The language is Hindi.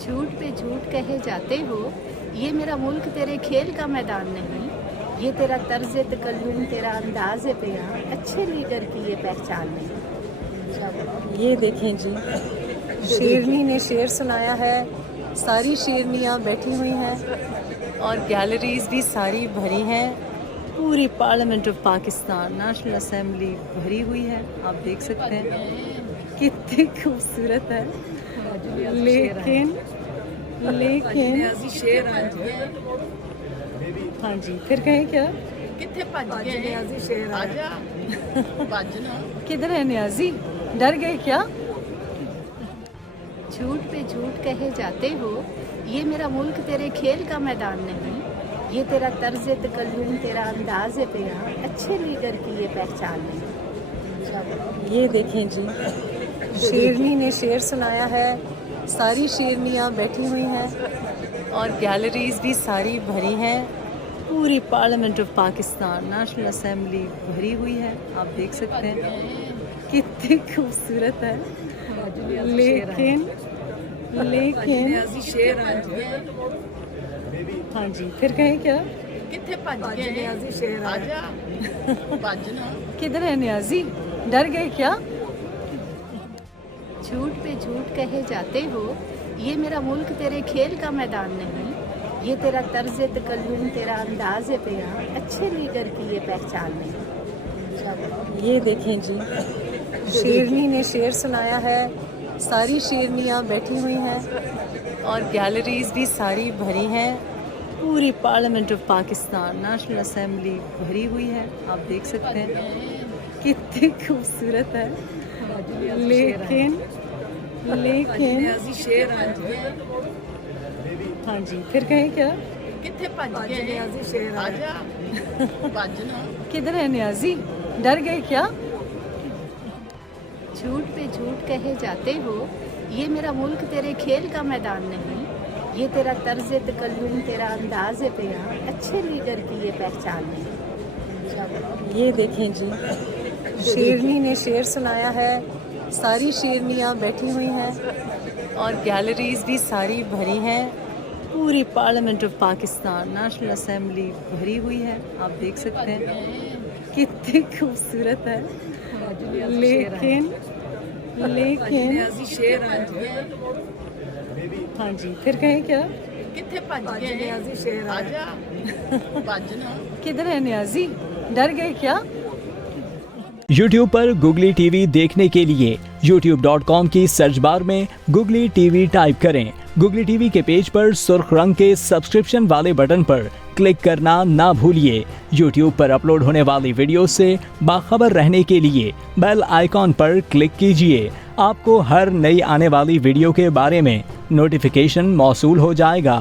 झूठ पे झूठ कहे जाते हो, ये मेरा मुल्क तेरे खेल का मैदान नहीं। ये तेरा तर्ज तकल्लुम, तेरा अंदाज बयां, अच्छे लीडर की ये पहचान नहीं। ये देखें जी, शेरनी ने शेर सुनाया है, सारी शेरनियाँ बैठी हुई हैं और गैलरीज भी सारी भरी हैं। पूरी parliament of Pakistan, national assembly भरी हुई है। आप देख सकते हैं कितनी खूबसूरत है। लेकिन हाँ जी, फिर कहें क्या? किधर है न्याजी? डर गए क्या? झूठ पे झूठ कहे जाते हो, ये मेरा मुल्क तेरे खेल का मैदान नहीं। ये तेरा तर्ज तकल्लुम, तेरा अंदाज बयां, अच्छे लीडर की ये पहचान नहीं। ये देखें जी, शेरनी ने शेर सुनाया है, सारी शेरनियाँ बैठी हुई हैं और गैलरीज भी सारी भरी हैं। पूरी parliament of Pakistan, national assembly भरी हुई है। आप देख सकते हैं कितनी खूबसूरत है। लेकिन हाँ जी, फिर कहें क्या? किधर है न्याजी? डर गए क्या? झूठ पे झूठ कहे जाते हो, ये मेरा मुल्क तेरे खेल का मैदान नहीं। ये तेरा तर्ज तकल्लुम, तेरा अंदाज बयां, अच्छे लीडर की ये पहचान नहीं। ये देखें जी, शेरनी ने शेर सुनाया है, सारी शेरनियाँ बैठी हुई हैं और गैलरीज भी सारी भरी हैं। पूरी parliament of Pakistan, national assembly भरी हुई है। आप देख सकते हैं कितनी खूबसूरत है। लेकिन हाँ जी, फिर कहें क्या? किधर है न्याजी? डर गए क्या? झूठ पे झूठ कहे जाते हो, ये मेरा मुल्क तेरे खेल का मैदान नहीं। ये तेरा तर्ज तकल्लुम, तेरा अंदाज बयां, अच्छे लीडर की ये पहचान नहीं। ये देखें जी, शेरनी ने शेर सुनाया है, सारी शेरनियाँ बैठी हुई हैं और गैलरीज भी सारी भरी हैं। पूरी parliament of Pakistan, national assembly भरी हुई है। आप देख सकते हैं कितनी खूबसूरत है। लेकिन हाँ जी, फिर कहें क्या? किधर है न्याजी? डर गए क्या? YouTube पर गुगली टीवी देखने के लिए youtube.com की सर्च बार में गुगली टीवी टाइप करें। गुगली टीवी के पेज पर सुर्ख रंग के सब्सक्रिप्शन वाले बटन पर क्लिक करना ना भूलिए। YouTube पर अपलोड होने वाली वीडियो से बाखबर रहने के लिए बेल आइकॉन पर क्लिक कीजिए। आपको हर नई आने वाली वीडियो के बारे में नोटिफिकेशन मौसूल हो जाएगा।